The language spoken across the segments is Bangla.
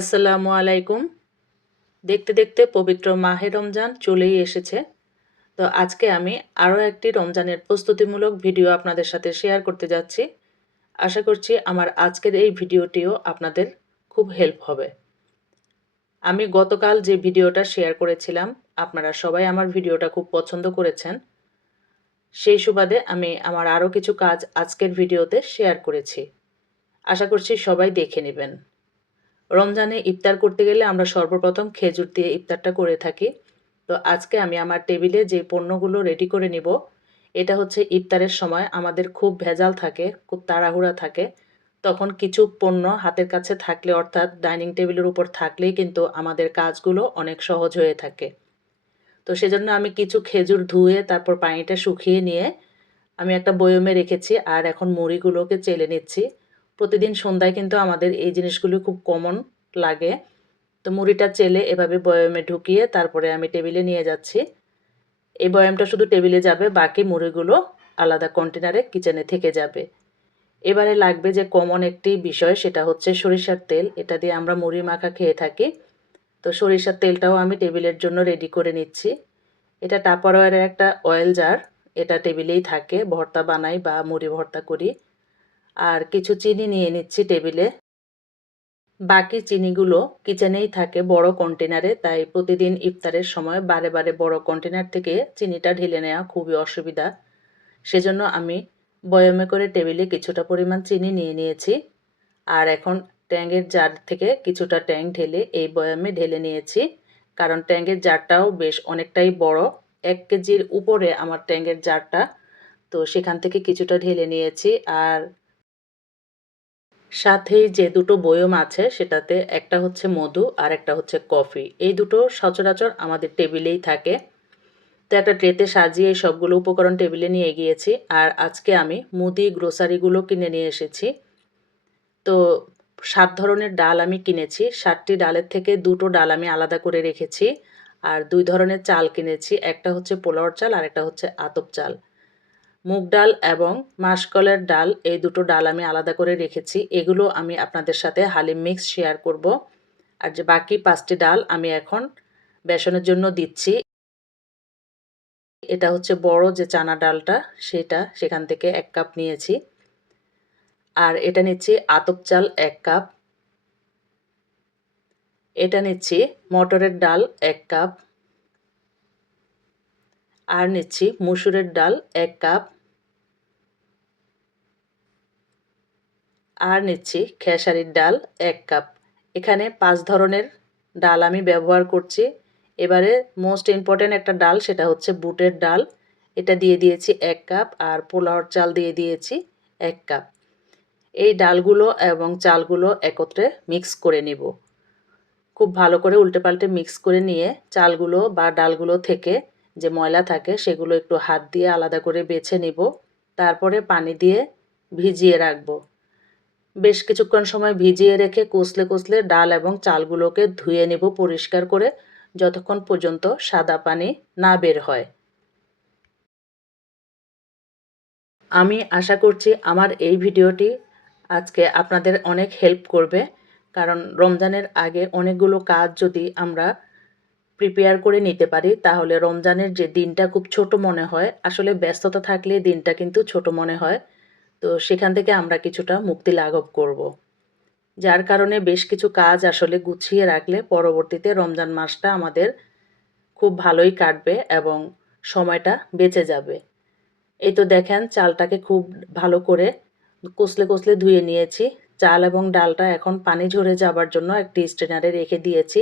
আসসালামু আলাইকুম। দেখতে দেখতে পবিত্র মাহে রমজান চলেই এসেছে। তো আজকে আমি আরও একটি রমজানের প্রস্তুতিমূলক ভিডিও আপনাদের সাথে শেয়ার করতে যাচ্ছি। আশা করছি আমার আজকের এই ভিডিওটিও আপনাদের খুব হেল্প হবে। আমি গতকাল যে ভিডিওটা শেয়ার করেছিলাম, আপনারা সবাই আমার ভিডিওটা খুব পছন্দ করেছেন। সেই সুবাদে আমি আমার আরও কিছু কাজ আজকের ভিডিওতে শেয়ার করেছি। আশা করছি সবাই দেখে নেবেন। রমজানে ইফতার করতে গেলে আমরা সর্বপ্রথম খেজুর দিয়ে ইফতারটা করে থাকি। তো আজকে আমি আমার টেবিলে যে পণ্যগুলো রেডি করে নিব, এটা হচ্ছে ইফতারের সময় আমাদের খুব ভেজাল থাকে, খুব তাড়াহুড়া থাকে। তখন কিছু পণ্য হাতের কাছে থাকলে, অর্থাৎ ডাইনিং টেবিলের উপর থাকলেই কিন্তু আমাদের কাজগুলো অনেক সহজ হয়ে থাকে। তো সেজন্য আমি কিছু খেজুর ধুয়ে, তারপর পানিটা শুকিয়ে নিয়ে আমি একটা বয়মে রেখেছি আর এখন মুড়িগুলোকে চেলে নিচ্ছি। প্রতিদিন সন্ধ্যায় কিন্তু আমাদের এই জিনিসগুলো খুব কমন লাগে। তো মুড়িটা চেলে এভাবে বয়ামে ঢুকিয়ে তারপরে আমি টেবিলে নিয়ে যাচ্ছি। এই বয়ামটা শুধু টেবিলে যাবে, বাকি মুড়িগুলো আলাদা কন্টেনারে কিচেনে থেকে যাবে। এবারে লাগবে যে কমন একটি বিষয়, সেটা হচ্ছে সরিষার তেল। এটা দিয়ে আমরা মুড়ি মাখা খেয়ে থাকি। তো সরিষার তেলটাও আমি টেবিলের জন্য রেডি করে নিচ্ছি। এটা টাপারওয়ারের একটা অয়েল জার এটা টেবিলেই থাকে। ভর্তা বানাই বা মুড়ি ভর্তা করি। আর কিছু চিনি নিয়ে নিচ্ছি টেবিলে। বাকি চিনিগুলো কিচেনেই থাকে বড় কন্টেনারে, তাই প্রতিদিন ইফতারের সময় বারে বারে বড় কন্টেনার থেকে চিনিটা ঢেলে নেওয়া খুবই অসুবিধা। সেজন্য আমি বয়মে করে টেবিলে কিছুটা পরিমাণ চিনি নিয়ে নিয়েছি। আর এখন ট্যাঙ্গের জার থেকে কিছুটা ট্যাঙ্ক ঢেলে এই বয়ামে ঢেলে নিয়েছি। কারণ ট্যাঙ্গের জারটাও বেশ অনেকটাই বড়। এক কেজির উপরে আমার ট্যাঙ্গের জারটা। তো সেখান থেকে কিছুটা ঢেলে নিয়েছি। আর সাথেই যে দুটো বয়ম আছে, সেটাতে একটা হচ্ছে মধু আর একটা হচ্ছে কফি। এই দুটো সচরাচর আমাদের টেবিলেই থাকে। তো একটা ট্রেতে সাজিয়ে সবগুলো উপকরণ টেবিলে নিয়ে গিয়েছি আর আজকে আমি মুদি গ্রোসারিগুলো কিনে নিয়ে এসেছি। তো সাত ধরনের ডাল আমি কিনেছি। সাতটি ডালের থেকে দুটো ডাল আমি আলাদা করে রেখেছি। আর দুই ধরনের চাল কিনেছি। একটা হচ্ছে পোলাওর চাল আর একটা হচ্ছে আতপ চাল। মুগ ডাল এবং মাসকলের ডাল, এই দুটো ডাল আমি আলাদা করে রেখেছি। এগুলো আমি আপনাদের সাথে হালিম মিক্স শেয়ার করব। আর যে বাকি পাঁচটি ডাল আমি এখন বেসনের জন্য দিচ্ছি। এটা হচ্ছে বড় যে চানা ডালটা, সেটা সেখান থেকে এক কাপ নিয়েছি। আর এটা নিচ্ছি আতপ চাল এক কাপ। এটা নিচ্ছি মটরের ডাল এক কাপ। আর নিচ্ছি মুসুরের ডাল এক কাপ। আর নিচ্ছি খেসারির ডাল এক কাপ। এখানে পাঁচ ধরনের ডাল আমি ব্যবহার করছি। এবারে মোস্ট ইম্পর্ট্যান্ট একটা ডাল সেটা হচ্ছে বুটের ডাল। এটা দিয়ে দিয়েছি এক কাপ আর পোলাওর চাল দিয়ে দিয়েছি এক কাপ। এই ডালগুলো এবং চালগুলো একত্রে মিক্স করে নিব। খুব ভালো করে উল্টে পাল্টে মিক্স করে নিয়ে চালগুলো বা ডালগুলো থেকে যে ময়লা থাকে সেগুলো একটু হাত দিয়ে আলাদা করে বেছে নিব। তারপরে পানি দিয়ে ভিজিয়ে রাখব। বেশ কিছুক্ষণ সময় ভিজিয়ে রেখে কষলে কষলে ডাল এবং চালগুলোকে ধুয়ে নেব পরিষ্কার করে, যতক্ষণ পর্যন্ত সাদা পানি না বের হয়। আমি আশা করছি আমার এই ভিডিওটি আজকে আপনাদের অনেক হেল্প করবে, কারণ রমজানের আগে অনেকগুলো কাজ যদি আমরা প্রিপেয়ার করে নিতে পারি, তাহলে রমজানের যে দিনটা খুব ছোট মনে হয়, আসলে ব্যস্ততা থাকলে দিনটা কিন্তু ছোট মনে হয়। তো সেখান থেকে আমরা কিছুটা মুক্তি লাঘব করব। যার কারণে বেশ কিছু কাজ আসলে গুছিয়ে রাখলে পরবর্তীতে রমজান মাসটা আমাদের খুব ভালোই কাটবে এবং সময়টা বেঁচে যাবে। এই তো দেখেন, চালটাকে খুব ভালো করে কষলে কষলে ধুয়ে নিয়েছি। চাল এবং ডালটা এখন পানি ঝরে যাবার জন্য একটি স্ট্রেনারে রেখে দিয়েছি।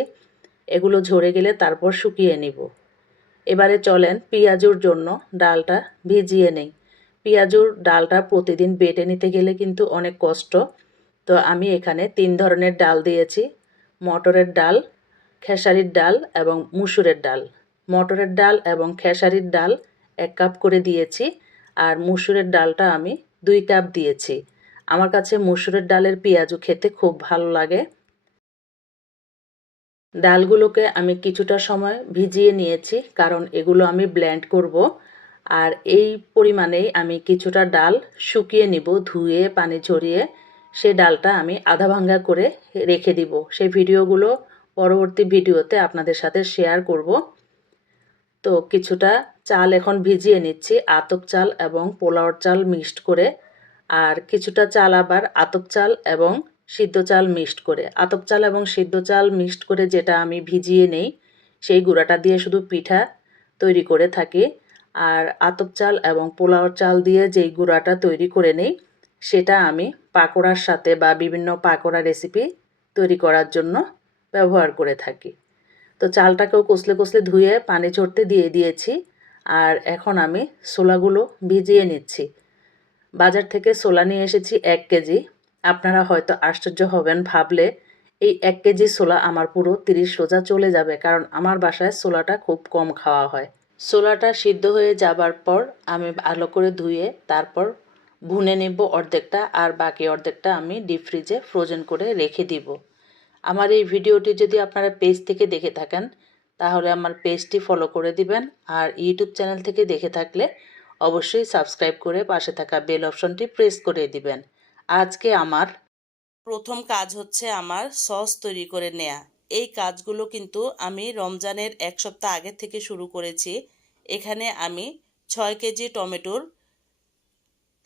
এগুলো ঝরে গেলে তারপর শুকিয়ে নিব। এবারে চলেন পেঁয়াজুর জন্য ডালটা ভিজিয়ে নেই। পেঁয়াজুর ডালটা প্রতিদিন বেটে নিতে গেলে কিন্তু অনেক কষ্ট। তো আমি এখানে তিন ধরনের ডাল দিয়েছি। মটরের ডাল, খেসারির ডাল এবং মুসুরের ডাল। মটরের ডাল এবং খেসারির ডাল এক কাপ করে দিয়েছি আর মুসুরের ডালটা আমি দুই কাপ দিয়েছি। আমার কাছে মুসুরের ডালের পেঁয়াজু খেতে খুব ভালো লাগে। ডালগুলোকে আমি কিছুটা সময় ভিজিয়ে নিয়েছি, কারণ এগুলো আমি ব্ল্যান্ড করব। আর এই পরিমাণেই আমি কিছুটা ডাল শুকিয়ে নিব, ধুয়ে, পানি ঝরিয়ে। সেই ডালটা আমি আধা ভাঙ্গা করে রেখে দিব। সেই ভিডিওগুলো পরবর্তী ভিডিওতে আপনাদের সাথে শেয়ার করব। তো কিছুটা চাল এখন ভিজিয়ে নিচ্ছি, আতপ চাল এবং পোলাওর চাল মিক্সড করে। আর কিছুটা চাল আবার আতপ চাল এবং সিদ্ধ চাল মিক্সড করে, আতপ চাল এবং সিদ্ধ চাল মিক্সড করে যেটা আমি ভিজিয়ে নেই, সেই গুঁড়াটা দিয়ে শুধু পিঠা তৈরি করে থাকি। আর আতপ চাল এবং পোলাওর চাল দিয়ে যেই গুঁড়াটা তৈরি করে নেই, সেটা আমি পাকোড়ার সাথে বা বিভিন্ন পাকোড়া রেসিপি তৈরি করার জন্য ব্যবহার করে থাকি। তো চালটাকেও কষলে কষলে ধুয়ে পানি ঝরতে দিয়ে দিয়েছি, আর এখন আমি ছোলাগুলো ভিজিয়ে নিচ্ছি। বাজার থেকে ছোলা নিয়ে এসেছি এক কেজি। আপনারা হয়তো আশ্চর্য হবেন ভাবলে, এই এক কেজি ছোলা আমার পুরো তিরিশ রোজা চলে যাবে কারণ আমার বাসায় ছোলাটা খুব কম খাওয়া হয়। ছোলাটা সিদ্ধ হয়ে যাবার পর আমি ভালো করে ধুয়ে তারপর ভুনে নেব অর্ধেকটা আর বাকি অর্ধেকটা আমি ডিপ ফ্রিজে ফ্রোজেন করে রেখে দিব। আমার এই ভিডিওটি যদি আপনারা পেজ থেকে দেখে থাকেন, তাহলে আমার পেজটি ফলো করে দিবেন আর ইউটিউব চ্যানেল থেকে দেখে থাকলে অবশ্যই সাবস্ক্রাইব করে পাশে থাকা বেল অপশনটি প্রেস করে দিবেন। আজকে আমার প্রথম কাজ হচ্ছে আমার সস তৈরি করে নেয়া। এই কাজগুলো কিন্তু আমি রমজানের এক সপ্তাহ আগে থেকে শুরু করেছি। এখানে আমি ছয় কেজি টমেটোর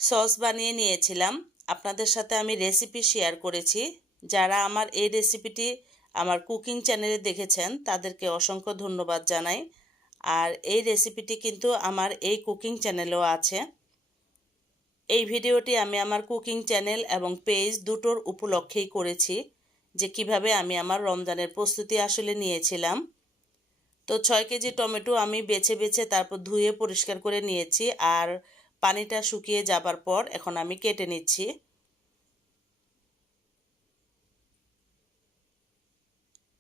সস বানিয়ে নিয়েছিলাম। আপনাদের সাথে আমি রেসিপি শেয়ার করেছি। যারা আমার এই রেসিপিটি আমার কুকিং চ্যানেলে দেখেছেন, তাদেরকে অসংখ্য ধন্যবাদ জানাই। আর এই রেসিপিটি কিন্তু আমার এই কুকিং চ্যানেলেও আছে। এই ভিডিওটি আমি আমার কুকিং চ্যানেল এবং পেজ দুটোর উপলক্ষেই করেছি, যে কীভাবে আমি আমার রমজানের প্রস্তুতি আসলে নিয়েছিলাম। তো ছয় কেজি টমেটো আমি বেছে বেছে তারপর ধুয়ে পরিষ্কার করে নিয়েছি আর পানিটা শুকিয়ে যাবার পর এখন আমি কেটে নিচ্ছি।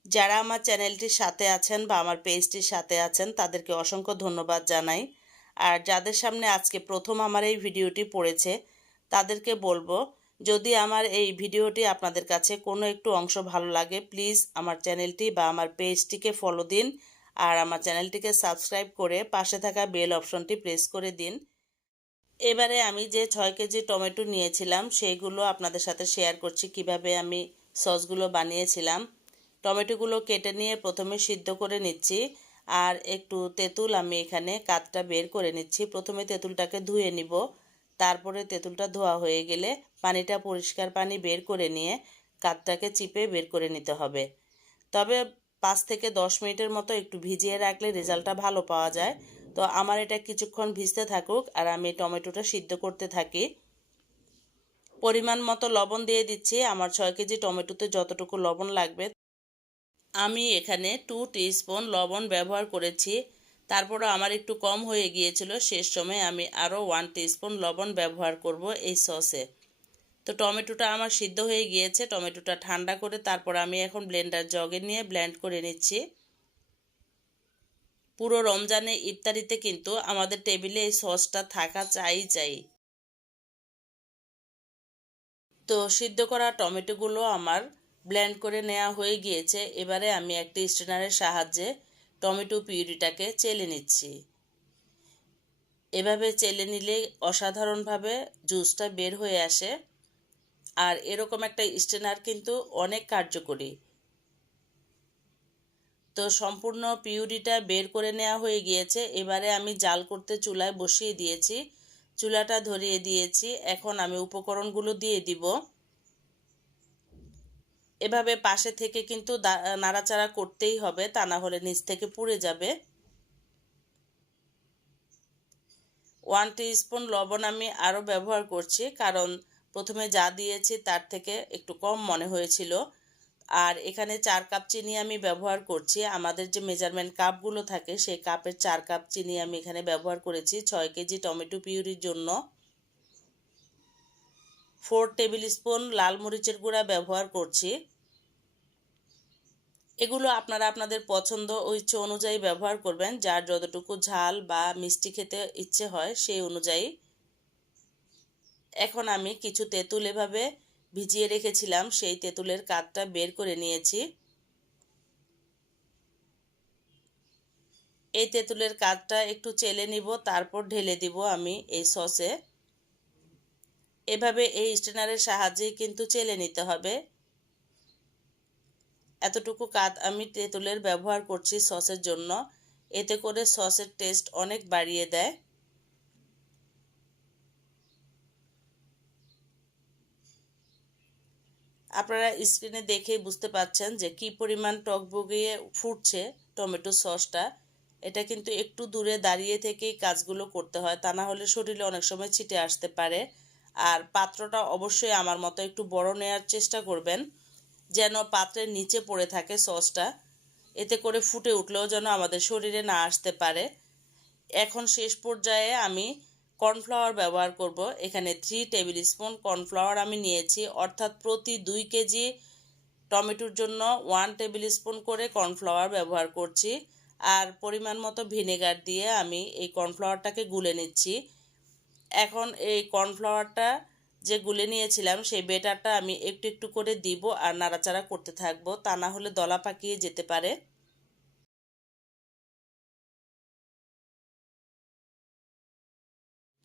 যারা আমার চ্যানেলটির সাথে আছেন বা আমার পেজটির সাথে আছেন, তাদেরকে অসংখ্য ধন্যবাদ জানাই। আর যাদের সামনে আজকে প্রথম আমার এই ভিডিওটি পড়েছে, তাদেরকে বলব, যদি আমার এই ভিডিওটি আপনাদের কাছে কোনো একটু অংশ ভালো লাগে, প্লিজ আমার চ্যানেলটি বা আমার পেজটিকে ফলো দিন আর আমার চ্যানেলটিকে সাবস্ক্রাইব করে পাশে থাকা বেল অপশনটি প্রেস করে দিন। এবারে আমি যে ছয় কেজি টমেটো নিয়েছিলাম সেইগুলো আপনাদের সাথে শেয়ার করছি কীভাবে আমি সসগুলো বানিয়েছিলাম। টমেটোগুলো কেটে নিয়ে প্রথমে সিদ্ধ করে নিচ্ছি। আর একটু তেঁতুল আমি এখানে কাতটা বের করে নিচ্ছি। প্রথমে তেঁতুলটাকে ধুয়ে নিব। তারপরে তেঁতুলটা ধোয়া হয়ে গেলে পানিটা পরিষ্কার পানি বের করে নিয়ে কাতটাকে চিপে বের করে নিতে হবে। তবে পাঁচ থেকে দশ মিনিটের মতো একটু ভিজিয়ে রাখলে রেজাল্টটা ভালো পাওয়া যায়। তো আমার এটা কিছুক্ষণ ভিজতে থাকুক আর আমি টমেটোটা সিদ্ধ করতে থাকি। পরিমাণ মতো লবণ দিয়ে দিচ্ছি। আমার ছয় কেজি টমেটোতে যতটুকু লবণ লাগবে আমি এখানে টু স্পুন লবণ ব্যবহার করেছি। তারপরে আমার একটু কম হয়ে গিয়েছিল। শেষ সময় আমি আরও ওয়ান স্পুন লবণ ব্যবহার করব এই সসে। তো টমেটোটা আমার সিদ্ধ হয়ে গিয়েছে। টমেটোটা ঠান্ডা করে তারপর আমি এখন ব্লেন্ডার জগে নিয়ে ব্লেন্ড করে নিচ্ছি। পুরো রমজানে ইফতারিতে কিন্তু আমাদের টেবিলে এই সসটা থাকা চাই চাই। তো সিদ্ধ করা টমেটোগুলো আমার ব্লেন্ড করে নেওয়া হয়ে গিয়েছে। এবারে আমি একটি স্ট্রেনারের সাহায্যে টমেটো পিউরিটাকে চেলে নিচ্ছি। এভাবে চেলে নিলে অসাধারণভাবে জুসটা বের হয়ে আসে। আর এরকম একটা স্ট্রেনার কিন্তু অনেক কার্যকরী। তো সম্পূর্ণ পিউরিটা বের করে নেওয়া হয়ে গিয়েছে। এবারে আমি জাল করতে চুলায় বসিয়ে দিয়েছি। চুলাটা ধরিয়ে দিয়েছি। এখন আমি উপকরণগুলো দিয়ে দিব। এভাবে পাশে থেকে কিন্তু নাড়াচাড়া করতেই হবে, তা না হলে নিচ থেকে পুড়ে যাবে। ওয়ান স্পুন লবণ আমি আরও ব্যবহার করছি, কারণ প্রথমে যা দিয়েছি তার থেকে একটু কম মনে হয়েছিল। আর এখানে চার কাপ চিনি আমি ব্যবহার করছি, আমাদের যে মেজারমেন্ট কাপগুলো থাকে সেই কাপের চার কাপ চিনি আমি এখানে ব্যবহার করেছি, ছয় কেজি টমেটো পিউরির জন্য। ফোর টেবিল স্পুন লাল মরিচের গুঁড়া ব্যবহার করছি। এগুলো আপনারা আপনাদের পছন্দ ও ইচ্ছে অনুযায়ী ব্যবহার করবেন, যার যতটুকু ঝাল বা মিষ্টি খেতে ইচ্ছে হয় সেই অনুযায়ী। এখন আমি কিছু তেঁতুল এভাবে ভিজিয়ে রেখেছিলাম, সেই তেঁতুলের কাঠটা বের করে নিয়েছি। এই তেঁতুলের কাঠটা একটু চেলে নিব, তারপর ঢেলে দিব আমি এই সসে। এভাবে এই স্ট্রেনারের সাহায্যেই কিন্তু চেলে নিতে হবে। এতটুকু কাত আমি তেঁতুলের ব্যবহার করছি সসের জন্য। এতে করে সসের টেস্ট অনেক বাড়িয়ে দেয়। আপনারা স্ক্রিনে দেখেই বুঝতে পাচ্ছেন যে কি পরিমাণ টক বগিয়ে ফুটছে টমেটো সসটা। এটা কিন্তু একটু দূরে দাঁড়িয়ে থেকেই কাজগুলো করতে হয়, তা না হলে শরীরে অনেক সময় ছিটে আসতে পারে। আর পাত্রটা অবশ্যই আমার মতো একটু বড় নেওয়ার চেষ্টা করবেন। যেন পাত্রের নিচে পড়ে থাকে সসটা। এতে করে ফুটে উঠলেও যেন আমাদের শরীরে না আসতে পারে। এখন শেষ পর্যায়ে আমি কর্নফ্লাওয়ার ব্যবহার করব। এখানে থ্রি টেবিল স্পুন কর্নফ্লাওয়ার আমি নিয়েছি। অর্থাৎ প্রতি দুই কেজি টমেটোর জন্য ওয়ান টেবিল স্পুন করে কর্নফ্লাওয়ার ব্যবহার করছি। আর পরিমাণ মতো ভিনেগার দিয়ে আমি এই কর্নফ্লাওয়ারটাকে গুলে নিচ্ছি। এখন এই কর্নফ্লাওয়ারটা যে গুলে নিয়েছিলাম, সেই বেটারটা আমি একটু একটু করে দিব আর নাড়াচাড়া করতে থাকব। তা না হলে দলা পাকিয়ে যেতে পারে।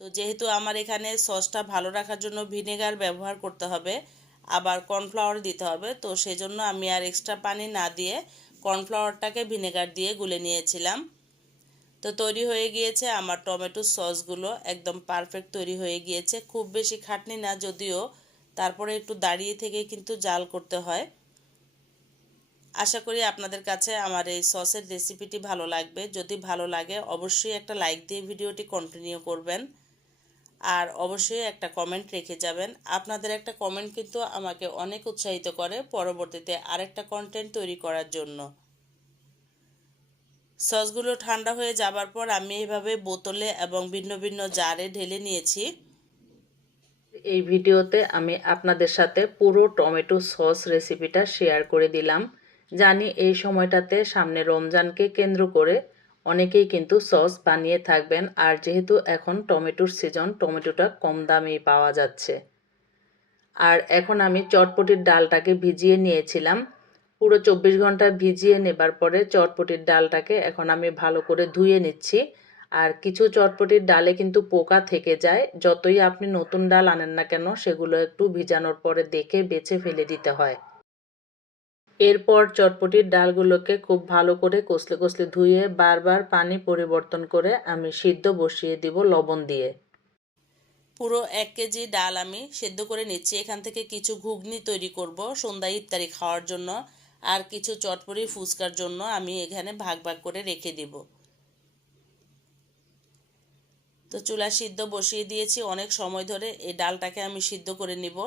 তো যেহেতু আমার এখানে সসটা ভালো রাখার জন্য ভিনেগার ব্যবহার করতে হবে, আবার কর্নফ্লাওয়ার দিতে হবে, তো সেজন্য আমি আর এক্সট্রা পানি না দিয়ে কর্নফ্লাওয়ারটাকে ভিনেগার দিয়ে গুলে নিয়েছিলাম। তো তৈরি হয়ে গিয়েছে আমার টমেটো সসগুলো, একদম পারফেক্ট তৈরি হয়ে গিয়েছে। খুব বেশি খাটনি না, যদিও তারপরে একটু দাঁড়িয়ে থেকে কিন্তু জাল করতে হয়। আশা করি আপনাদের কাছে আমার এই সসের রেসিপিটি ভালো লাগবে। যদি ভালো লাগে, অবশ্যই একটা লাইক দিয়ে ভিডিওটি কন্টিনিউ করবেন। আর অবশ্যই একটা কমেন্ট রেখে যাবেন। আপনাদের একটা কমেন্ট কিন্তু আমাকে অনেক উৎসাহিত করে পরবর্তীতে আরেকটা কন্টেন্ট তৈরি করার জন্য। সসগুলো ঠান্ডা হয়ে যাবার পর আমি এভাবে বোতলে এবং ভিন্ন ভিন্ন জারে ঢেলে নিয়েছি। এই ভিডিওতে আমি আপনাদের সাথে পুরো টমেটো সস রেসিপিটা শেয়ার করে দিলাম। জানি এই সময়টাতে সামনে রমজানকে কেন্দ্র করে অনেকেই কিন্তু সস বানিয়ে থাকবেন, আর যেহেতু এখন টমেটোর সিজন, টমেটোটা কম দামেই পাওয়া যাচ্ছে। আর এখন আমি চটপটির ডালটাকে ভিজিয়ে নিয়েছিলাম। পুরো চব্বিশ ঘণ্টা ভিজিয়ে নেবার পরে চটপটির ডালটাকে এখন আমি ভালো করে ধুয়ে নিচ্ছি। আর কিছু চটপটির ডালে কিন্তু পোকা থেকে যায়। যতই আপনি নতুন ডাল আনেন না কেন, সেগুলো একটু ভিজানোর পরে দেখে বেছে ফেলে দিতে হয়। এরপর চটপটির ডালগুলোকে খুব ভালো করে কষলে কষলে ধুয়ে বারবার পানি পরিবর্তন করে আমি সিদ্ধ বসিয়ে দিব লবণ দিয়ে। পুরো এক কেজি ডাল আমি সেদ্ধ করে নিচ্ছি। এখান থেকে কিছু ঘুগনি তৈরি করব সন্ধ্যা ইফতারি খাওয়ার জন্য। আর কিছু চটপটি ফুচকার জন্য আমি এখানে ভাগ ভাগ করে রেখে দিব। তো চুলা সিদ্ধ বসিয়ে দিয়েছি, অনেক সময় ধরে এই ডালটাকে আমি সিদ্ধ করে নিব।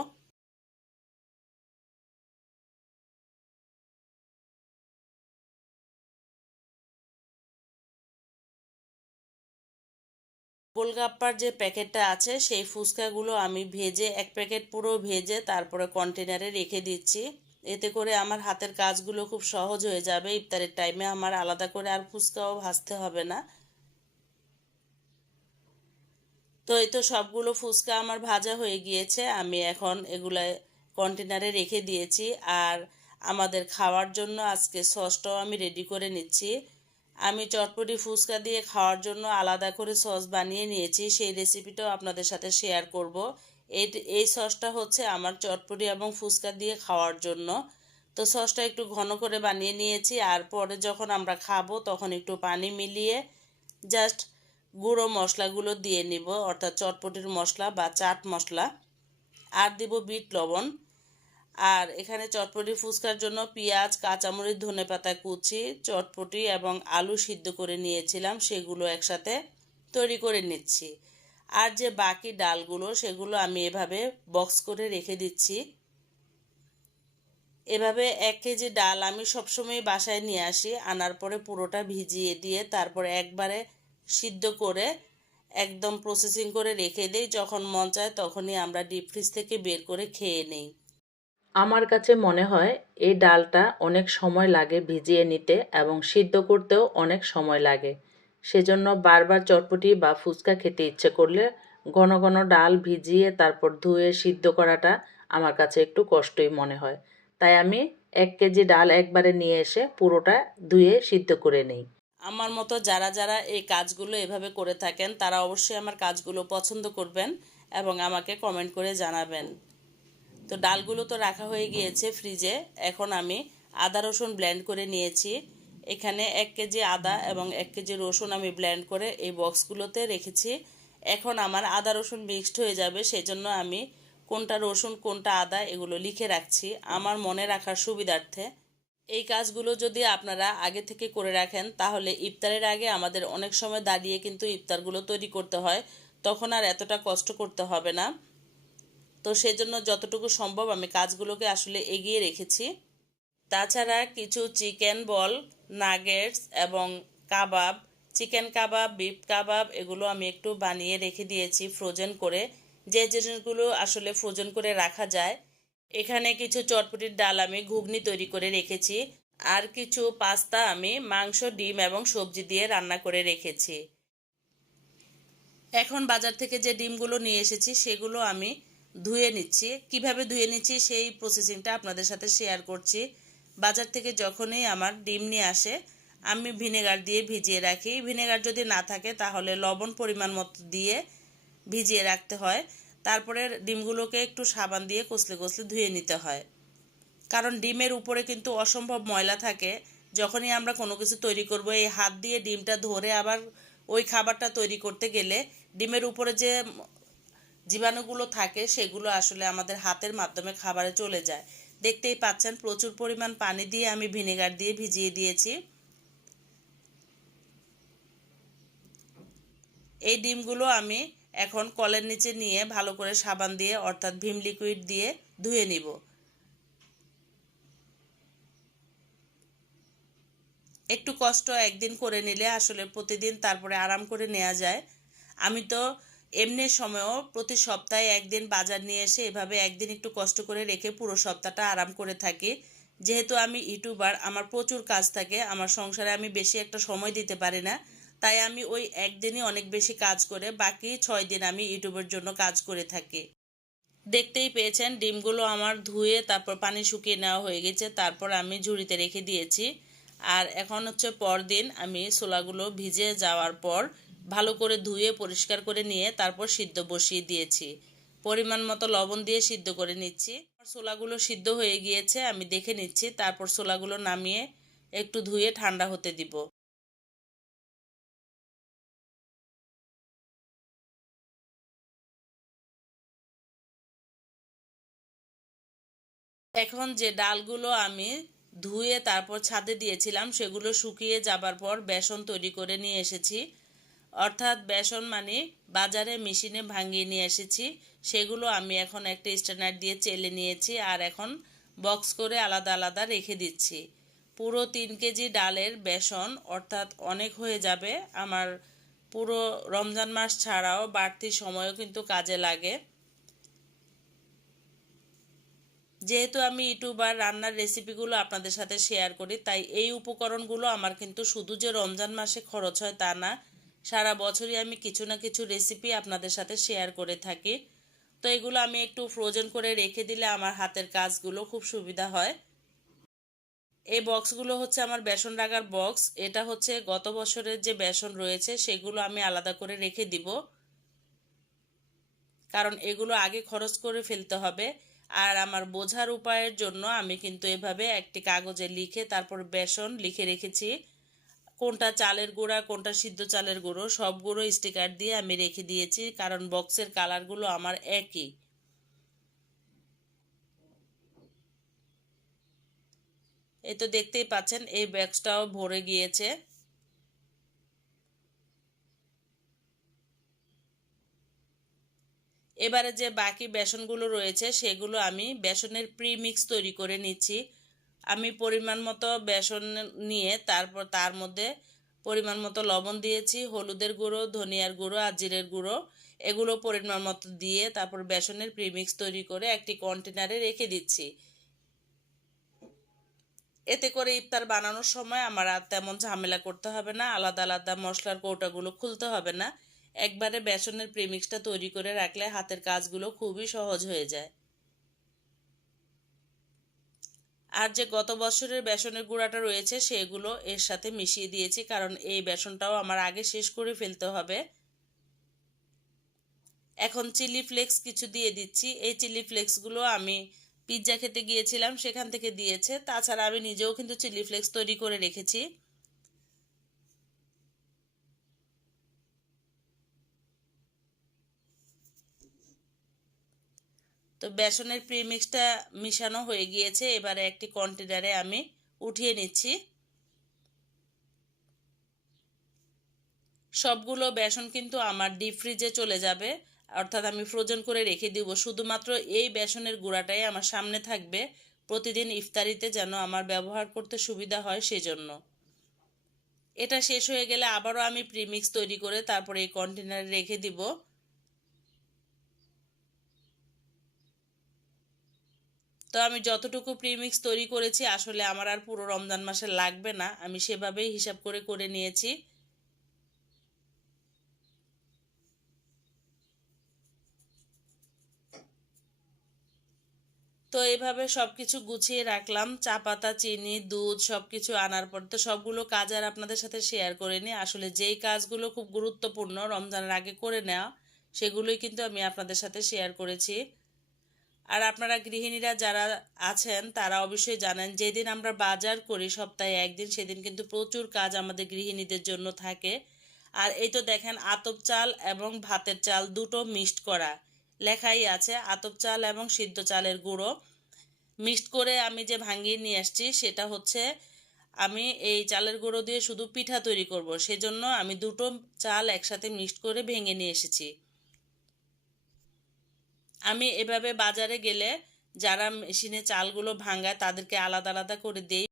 গোলগাপ্পার যে প্যাকেটটা আছে, সেই ফুচকাগুলো আমি ভেজে, এক প্যাকেট পুরো ভেজে তারপরে কন্টেনারে রেখে দিচ্ছি। এতে করে আমার হাতের কাজগুলো খুব সহজ হয়ে যাবে। ইফতারের টাইমে আমার আলাদা করে আর ফুচকাও ভাজতে হবে না। তো এই তো সবগুলো ফুচকা আমার ভাজা হয়ে গিয়েছে। আমি এখন এগুলা কন্টেনারে রেখে দিয়েছি। আর আমাদের খাওয়ার জন্য আজকে সসটাও আমি রেডি করে নিচ্ছি। আমি চটপটি ফুচকা দিয়ে খাওয়ার জন্য আলাদা করে সস বানিয়ে নিয়েছি। সেই রেসিপিটাও আপনাদের সাথে শেয়ার করব। এই এই সসটা হচ্ছে আমার চটপটি এবং ফুচকা দিয়ে খাওয়ার জন্য। তো সসটা একটু ঘন করে বানিয়ে নিয়েছি, আর পরে যখন আমরা খাব তখন একটু পানি মিলিয়ে জাস্ট গুঁড়ো মশলাগুলো দিয়ে নিব, অর্থাৎ চটপটির মশলা বা চাট মশলা। আর দিব বিট লবণ। আর এখানে চটপটি ফুচকার জন্য পেঁয়াজ, কাঁচামরিচ, ধনে পাতা কুচি, চটপটি এবং আলু সিদ্ধ করে নিয়েছিলাম, সেগুলো একসাথে তৈরি করে নিচ্ছি। আর যে বাকি ডালগুলো, সেগুলো আমি এভাবে বক্স করে রেখে দিচ্ছি। এভাবে এক কেজি ডাল আমি সবসময় বাসায় নিয়ে আসি, আনার পরে পুরোটা ভিজিয়ে দিয়ে তারপরে একবারে সিদ্ধ করে একদম প্রসেসিং করে রেখে দেই। যখন মন চায় তখনই আমরা ডিপ ফ্রিজ থেকে বের করে খেয়ে নেই। আমার কাছে মনে হয় এই ডালটা অনেক সময় লাগে ভিজিয়ে নিতে এবং সিদ্ধ করতেও অনেক সময় লাগে। সেজন্য বারবার চটপটি বা ফুচকা খেতে ইচ্ছে করলে ঘন ঘন ডাল ভিজিয়ে তারপর ধুয়ে সিদ্ধ করাটা আমার কাছে একটু কষ্টই মনে হয়। তাই আমি এক কেজি ডাল একবারে নিয়ে এসে পুরোটা ধুয়ে সিদ্ধ করে নিই। আমার মতো যারা যারা এই কাজগুলো এভাবে করে থাকেন, তারা অবশ্যই আমার কাজগুলো পছন্দ করবেন এবং আমাকে কমেন্ট করে জানাবেন। তো ডালগুলো তো রাখা হয়ে গিয়েছে ফ্রিজে এখন আমি আদা রসুন ব্লেন্ড করে নিয়েছি। এখানে এক কেজি আদা এবং এক কেজি রসুন আমি ব্ল্যান্ড করে এই বক্সগুলোতে রেখেছি। এখন আমার আদা রসুন মিক্সড হয়ে যাবে সেই জন্য আমি কোনটা রসুন, কোনটা আদা এগুলো লিখে রাখছি আমার মনে রাখার সুবিধার্থে। এই কাজগুলো যদি আপনারা আগে থেকে করে রাখেন, তাহলে ইফতারের আগে আমাদের অনেক সময় দাঁড়িয়ে কিন্তু ইফতারগুলো তৈরি করতে হয়, তখন আর এতটা কষ্ট করতে হবে না। তো সেজন্য যতটুকু সম্ভব আমি কাজগুলোকে আসলে এগিয়ে রেখেছি। তাছাড়া কিছু চিকেন বল নাগেটস এবং কাবাব, চিকেন কাবাব, বিফ কাবাব এগুলো আমি একটু বানিয়ে রেখে দিয়েছি ফ্রোজেন করে। যে জিনিসগুলো আসলে ফ্রোজেন করে রাখা যায়, এখানে কিছু চটপটির ডাল আমি ঘুগনি তৈরি করে রেখেছি আর কিছু পাস্তা আমি মাংস, ডিম এবং সবজি দিয়ে রান্না করে রেখেছি। এখন বাজার থেকে যে ডিমগুলো নিয়ে এসেছি সেগুলো আমি ধুয়ে নিচ্ছি। কীভাবে ধুয়ে নিচ্ছি সেই প্রসেসিংটা আপনাদের সাথে শেয়ার করছি। বাজার থেকে যখনই আমার ডিম নিয়ে আসে, আমি ভিনেগার দিয়ে ভিজিয়ে রাখি। ভিনেগার যদি না থাকে, তাহলে লবণ পরিমাণ মতো দিয়ে ভিজিয়ে রাখতে হয়। তারপরে ডিমগুলোকে একটু সাবান দিয়ে কষলে কষলে ধুয়ে নিতে হয়। কারণ ডিমের উপরে কিন্তু অসম্ভব ময়লা থাকে। যখনই আমরা কোনো কিছু তৈরি করব, এই হাত দিয়ে ডিমটা ধরে আবার ওই খাবারটা তৈরি করতে গেলে ডিমের উপরে যে জীবাণুগুলো থাকে, সেগুলো আসলে আমাদের হাতের মাধ্যমে খাবারে চলে যায়। দেখতেই পাচ্ছেন, প্রচুর পরিমাণ পানি দিয়ে আমি ভিনেগার দিয়ে ভিজিয়ে দিয়েছি। এই ডিমগুলো আমি এখন কলের নিচে নিয়ে ভালো করে সাবান দিয়ে, অর্থাৎ ভিম লিকুইড দিয়ে ধুয়ে নিব। একটু কষ্ট একদিন করে নিলে আসলে প্রতিদিন তারপরে আরাম করে নেওয়া যায়। আমি তো এমনি সময়ও প্রতি সপ্তাহে একদিন বাজার নিয়ে এসে এভাবে একদিন একটু কষ্ট করে রেখে পুরো সপ্তাহটা আরাম করে থাকি। যেহেতু আমি ইউটিউবার, আমার প্রচুর কাজ থাকে, আমার সংসারে আমি বেশি একটা সময় দিতে পারি না। তাই আমি ওই একদিনই অনেক বেশি কাজ করে, বাকি ছয় দিন আমি ইউটিউবের জন্য কাজ করে থাকি। দেখতেই পেয়েছেন, ডিমগুলো আমার ধুয়ে তারপর পানি শুকিয়ে নেওয়া হয়ে গেছে, তারপর আমি ঝুড়িতে রেখে দিয়েছি। আর এখন হচ্ছে পরদিন আমি ছোলাগুলো ভিজে যাওয়ার পর ভালো করে ধুয়ে, পরিষ্কার করে নিয়ে তারপর সিদ্ধ বসিয়ে দিয়েছি। পরিমাণ মতো লবণ দিয়ে সিদ্ধ করে নিচ্ছি। ছোলাগুলো সিদ্ধ হয়ে গিয়েছে, আমি দেখে নিচ্ছি। তারপর ছোলাগুলো নামিয়ে একটু ধুয়ে ঠান্ডা হতে দিব। এখন যে ডালগুলো আমি ধুয়ে তারপর ছাদে দিয়েছিলাম, সেগুলো শুকিয়ে যাবার পর বেসন তৈরি করে নিয়ে এসেছি। অর্থাৎ বেসন মানে বাজারে মেশিনে ভাঙিয়ে নিয়ে এসেছি, সেগুলো আমি এখন একটা স্ট্যান্ডার দিয়ে চেলে নিয়েছি আর এখন বক্স করে আলাদা আলাদা রেখে দিচ্ছি। পুরো তিন কেজি ডালের বেসন অর্থাৎ অনেক হয়ে যাবে। আমার পুরো রমজান মাস ছাড়াও বাড়তি সময়ও কিন্তু কাজে লাগে। যেহেতু আমি ইউটিউবার, রান্নার রেসিপিগুলো আপনাদের সাথে শেয়ার করি, তাই এই উপকরণগুলো আমার কিন্তু শুধু যে রমজান মাসে খরচ হয় তা না সারা বছরই আমি কিছু না কিছু রেসিপি আপনাদের সাথে শেয়ার করে থাকি। তো এগুলো আমি একটু ফ্রোজেন করে রেখে দিলে আমার হাতের কাজগুলো খুব সুবিধা হয়। এই বক্সগুলো হচ্ছে আমার বেসন রাখার বক্স এটা হচ্ছে গত বছরের যে বেসন রয়েছে, সেগুলো আমি আলাদা করে রেখে দিব। কারণ এগুলো আগে খরচ করে ফেলতে হবে। আর আমার বোঝার উপায়ের জন্য আমি কিন্তু এভাবে একটি কাগজে লিখে তারপর বেসন লিখে রেখেছি। কোনটা চালের গুঁড়া, কোনটা সিদ্ধ চালের গুঁড়ো সবগুলো স্টিকার দিয়ে আমি রেখে দিয়েছি, কারণ বক্সের কালারগুলো আমার একই। এই তো দেখতেই পাচ্ছেন, এই ব্যাগসটাও ভরে গিয়েছে। এবারে যে বাকি বেসনগুলো রয়েছে, সেগুলো আমি বেসনের প্রিমিক্স তৈরি করে নিচ্ছি। আমি পরিমাণ মতো বেসন নিয়ে তারপর তার মধ্যে পরিমাণ মতো লবণ দিয়েছি, হলুদের গুঁড়ো, ধনিয়ার গুঁড়ো আর জিরের গুঁড়ো। এগুলো পরিমাণ মতো দিয়ে তারপর বেসনের প্রিমিক্স তৈরি করে একটি কন্টেনারে রেখে দিচ্ছি। এতে করে ইফতার বানানোর সময় আমার আর তেমন ঝামেলা করতে হবে না, আলাদা আলাদা মশলার কৌটাগুলো খুলতে হবে না। একবারে বেসনের প্রিমিক্সটা তৈরি করে রাখলে হাতের কাজগুলো খুবই সহজ হয়ে যায়। আর যে গত বছরের বেসনের গুঁড়াটা রয়েছে, সেগুলো এর সাথে মিশিয়ে দিয়েছি, কারণ এই বেসনটাও আমার আগে শেষ করে ফেলতে হবে। এখন চিলি ফ্লেক্স কিছু দিয়ে দিচ্ছি। এই চিলি ফ্লেক্সগুলো আমি পিৎজা খেতে গিয়েছিলাম, সেখান থেকে দিয়েছে। তাছাড়া আমি নিজেও কিন্তু চিলি ফ্লেক্স তৈরি করে রেখেছি। তো বেসনের প্রিমিক্সটা মিশানো হয়ে গিয়েছে। এবারে একটি কন্টেনারে আমি উঠিয়ে নিচ্ছি। সবগুলো বেসন কিন্তু আমার ডিপ ফ্রিজে চলে যাবে। অর্থাৎ আমি ফ্রোজেন করে রেখে দিব। শুধুমাত্র এই বেসনের গুঁড়াটাই আমার সামনে থাকবে। প্রতিদিন ইফতারিতে যেন আমার ব্যবহার করতে সুবিধা হয় সেজন্য। এটা শেষ হয়ে গেলে আবারও আমি প্রিমিক্স তৈরি করে তারপরে এই কন্টেনারে রেখে দিব। তো আমি যতটুকু প্রিমিক্স তৈরি করেছি, আসলে আমার আর পুরো রমজান মাসে লাগবে না। আমি সেভাবেই হিসাব করে করে নিয়েছি। তো এইভাবে সব কিছু গুছিয়ে রাখলাম। চা পাতা, চিনি, দুধ সব কিছু আনার পর তো সবগুলো কাজ আর আপনাদের সাথে শেয়ার করে নিই। আসলে যেই কাজগুলো খুব গুরুত্বপূর্ণ রমজানের আগে করে নেওয়া, সেগুলোই কিন্তু আমি আপনাদের সাথে শেয়ার করেছি। আর আপনারা গৃহিণীরা যারা আছেন, তারা অবশ্যই জানেন, যেদিন আমরা বাজার করি সপ্তাহে একদিন, সেদিন কিন্তু প্রচুর কাজ আমাদের গৃহিণীদের জন্য থাকে। আর এই তো দেখেন, আতপ চাল এবং ভাতের চাল দুটো মিক্সড করা লেখাই আছে, আতপ চাল এবং সিদ্ধ চালের গুঁড়ো। মিক্সড করে আমি যে ভাঙিয়ে নিয়ে আসছি, সেটা হচ্ছে আমি এই চালের গুঁড়ো দিয়ে শুধু পিঠা তৈরি করব। সেজন্য আমি দুটো চাল একসাথে মিক্সড করে ভেঙে নিয়ে এসেছি। আমি এভাবে বাজারে গেলে যারা মেশিনে চালগুলো ভাঙায় তাদেরকে আলাদা আলাদা করে দেই,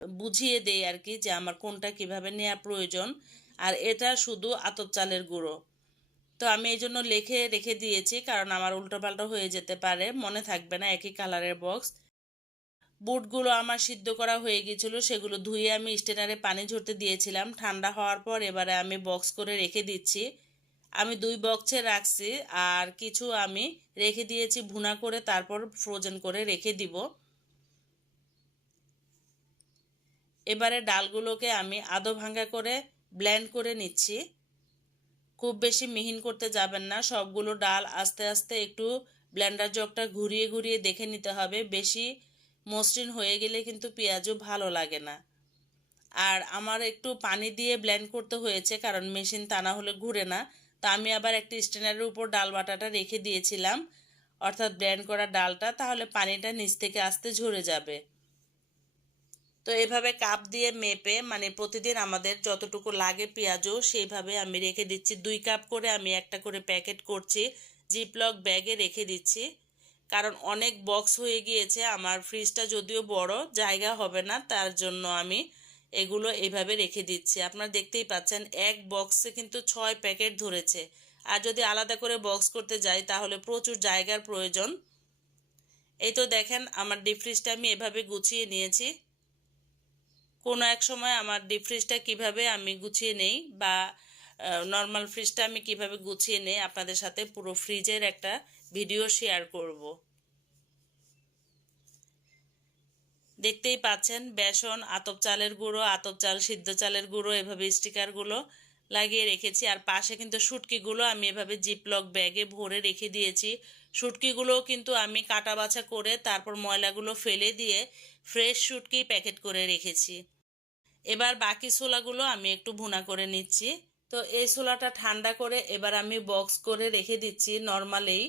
বুঝিয়ে দেই আর কি যে আমার কোনটা কীভাবে নেওয়া প্রয়োজন। আর এটা শুধু আতপ চালের গুঁড়ো। তো আমি এই জন্য লিখে রেখে দিয়েছি কারণ আমার উল্টোপাল্টা হয়ে যেতে পারে, মনে থাকবে না একই কালারের বক্স। বুটগুলো আমার সিদ্ধ করা হয়ে গিয়েছিল, সেগুলো ধুয়ে আমি স্টেনারে পানি ঝরতে দিয়েছিলাম। ঠান্ডা হওয়ার পর এবারে আমি বক্স করে রেখে দিচ্ছি। আমি দুই বক্সে রাখছি, আর কিছু আমি রেখে দিয়েছি ভুনা করে, তারপর ফ্রোজেন করে রেখে দিব। এবারে ডালগুলোকে আমি আদো ভাঙ্গা করে ব্লেন্ড করে নিচ্ছি। খুব বেশি মিহিন করতে যাবেন না, সবগুলো ডাল আস্তে আস্তে একটু ব্লেন্ডার জগটা ঘুরিয়ে ঘুরিয়ে দেখে নিতে হবে। বেশি মসৃণ হয়ে গেলে কিন্তু পেঁয়াজও ভালো লাগে না। আর আমার একটু পানি দিয়ে ব্লেন্ড করতে হয়েছে, কারণ মেশিন তা না হলে ঘুরে না। তা আমি আবার একটি স্ট্যান্ডারের উপর ডাল বাটাটা রেখে দিয়েছিলাম। অর্থাৎ ব্লেন্ড করা ডালটা, তাহলে পানিটা নিচ থেকে আস্তে ঝরে যাবে। তো এভাবে কাপ দিয়ে মেপে মানে প্রতিদিন আমাদের যতটুকু লাগে পেঁয়াজও, সেইভাবে আমি রেখে দিচ্ছি। দুই কাপ করে আমি একটা করে প্যাকেট করছি জিপলক ব্যাগে রেখে দিচ্ছি। কারণ অনেক বক্স হয়ে গিয়েছে, আমার ফ্রিজটা যদিও বড়, জায়গা হবে না, তার জন্য আমি এগুলো এইভাবে রেখে দিচ্ছি। আপনারা দেখতেই পাচ্ছেন, এক বক্সে কিন্তু ছয় প্যাকেট ধরেছে। আর যদি আলাদা করে বক্স করতে যাই, তাহলে প্রচুর জায়গার প্রয়োজন। এই তো দেখেন, আমার ডিপ ফ্রিজটা আমি এভাবে গুছিয়ে নিয়েছি। কোনো এক সময় আমার ডিপ ফ্রিজটা কীভাবে আমি গুছিয়ে নেই বা নর্মাল ফ্রিজটা আমি কীভাবে গুছিয়ে নেই, আপনাদের সাথে পুরো ফ্রিজের একটা ভিডিও শেয়ার করব। দেখতেই পাচ্ছেন, বেসন, আতপ চালের গুঁড়ো, আতপ চাল, সিদ্ধ চালের গুঁড়ো, এভাবে স্টিকারগুলো লাগিয়ে রেখেছি। আর পাশে কিন্তু শুটকিগুলো আমি এভাবে জিপলক ব্যাগে ভরে রেখে দিয়েছি। শুটকিগুলো কিন্তু আমি কাটা বাছা করে তারপর ময়লাগুলো ফেলে দিয়ে ফ্রেশ শুটকি প্যাকেট করে রেখেছি। এবার বাকি ছোলাগুলো আমি একটু ভুনা করে নিচ্ছি। তো এই ছোলাটা ঠান্ডা করে এবার আমি বক্স করে রেখে দিচ্ছি নর্মালেই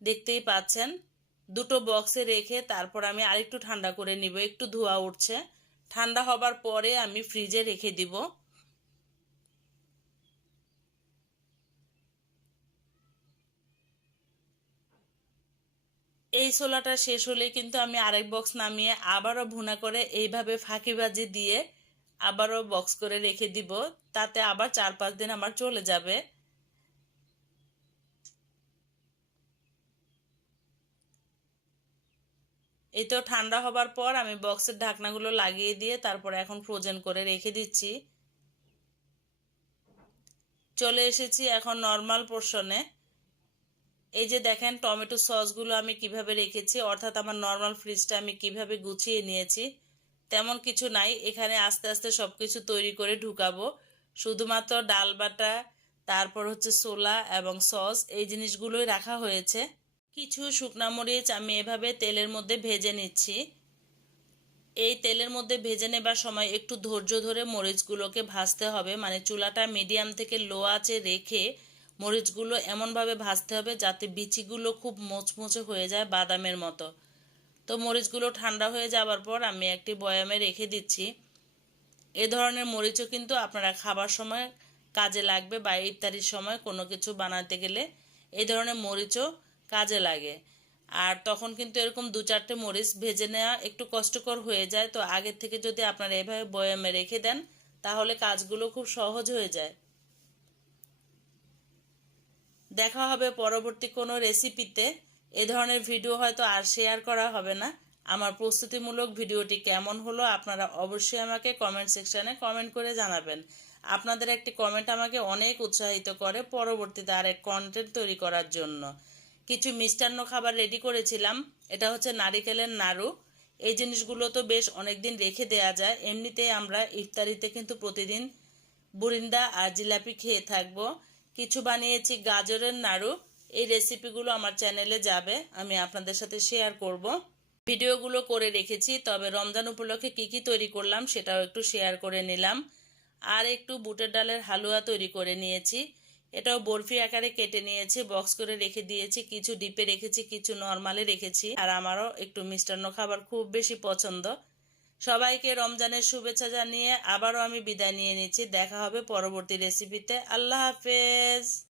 দেখতেই পাচ্ছেন দুটো বক্সে রেখে তারপর আমি আরেকটু ঠান্ডা করে নিব, একটু ধোয়া উঠছে। ঠান্ডা হবার পরে আমি ফ্রিজে রেখে দিব। এই ছোলাটা শেষ হলে কিন্তু আমি আরেক বক্স নামিয়ে আবারও ভুনা করে এইভাবে ফাঁকিবাজি দিয়ে আবারও বক্স করে রেখে দিব, তাতে আবার চার পাঁচ দিন আমার চলে যাবে। এই তো ঠান্ডা হবার পর আমি বক্সের ঢাকনাগুলো লাগিয়ে দিয়ে তারপরে এখন ফ্রোজেন করে রেখে দিচ্ছি। চলে এসেছি এখন নর্মাল পোর্শনে এই যে দেখেন টমেটো সসগুলো আমি কীভাবে রেখেছি, অর্থাৎ আমার নর্মাল ফ্রিজটা আমি কীভাবে গুছিয়ে নিয়েছি, তেমন কিছু নাই। এখানে আস্তে আস্তে সব কিছু তৈরি করে ঢুকাবো। শুধুমাত্র ডাল বাটা, তারপর হচ্ছে সোলা এবং সস, এই জিনিসগুলোই রাখা হয়েছে। কিছু শুকনা মরিচ আমি এভাবে তেলের মধ্যে ভেজে নিচ্ছি। এই তেলের মধ্যে ভেজে নেবার সময় একটু ধৈর্য ধরে মরিচগুলোকে ভাজতে হবে। মানে চুলাটা মিডিয়াম থেকে লো আঁচে রেখে মরিচগুলো এমনভাবে ভাজতে হবে যাতে বিচিগুলো খুব মোচমোচে হয়ে যায় বাদামের মতো। তো মরিচগুলো ঠান্ডা হয়ে যাবার পর আমি একটি বয়ামে রেখে দিচ্ছি। এ ধরনের মরিচও কিন্তু আপনারা খাবার সময় কাজে লাগবে বা ইফতারির সময় কোনো কিছু বানাতে গেলে। এই ধরনের মরিচও কাজে লাগে। আর তখন কিন্তু এরকম দু চারটে মরিচ ভেজে নেওয়া একটু কষ্টকর হয়ে যায়। তো আগের থেকে যদি আপনারা এভাবে বয়ামে রেখে দেন, তাহলে কাজগুলো খুব সহজ হয়ে যায়। দেখা হবে পরবর্তী কোনো রেসিপিতে এ ধরনের ভিডিও হয়তো আর শেয়ার করা হবে না। আমার প্রস্তুতিমূলক ভিডিওটি কেমন হলো, আপনারা অবশ্যই আমাকে কমেন্ট সেকশানে কমেন্ট করে জানাবেন। আপনাদের একটি কমেন্ট আমাকে অনেক উৎসাহিত করে পরবর্তীতে আরেক কন্টেন্ট তৈরি করার জন্য। কিছু মিষ্টান্ন খাবার রেডি করেছিলাম। এটা হচ্ছে নারিকেলের নাড়ু। এই জিনিসগুলো তো বেশ অনেক দিন রেখে দেয়া যায়। এমনিতেই আমরা ইফতারিতে কিন্তু প্রতিদিন বুরিন্দা আর জিলাপি খেয়ে থাকব। কিছু বানিয়েছি গাজরের নাড়ু। এই রেসিপিগুলো আমার চ্যানেলে যাবে। আমি আপনাদের সাথে শেয়ার করব। ভিডিওগুলো করে রেখেছি, তবে রমজান উপলক্ষে কি কি তৈরি করলাম সেটাও একটু শেয়ার করে নিলাম। আর একটু বুটের ডালের হালুয়া তৈরি করে নিয়েছি। এটাও বরফি আকারে কেটে নিয়েছি বক্স করে রেখে দিয়েছি, কিছু ডিপে রেখেছি, কিছু নর্মালে রেখেছি। আর আমারও একটু মিষ্টান্ন খাবার খুব বেশি পছন্দ। সবাইকে রমজানের শুভেচ্ছা জানিয়ে আবারও আমি বিদায় নিয়ে নিচ্ছি। দেখা হবে পরবর্তী রেসিপিতে আল্লাহ হাফেজ।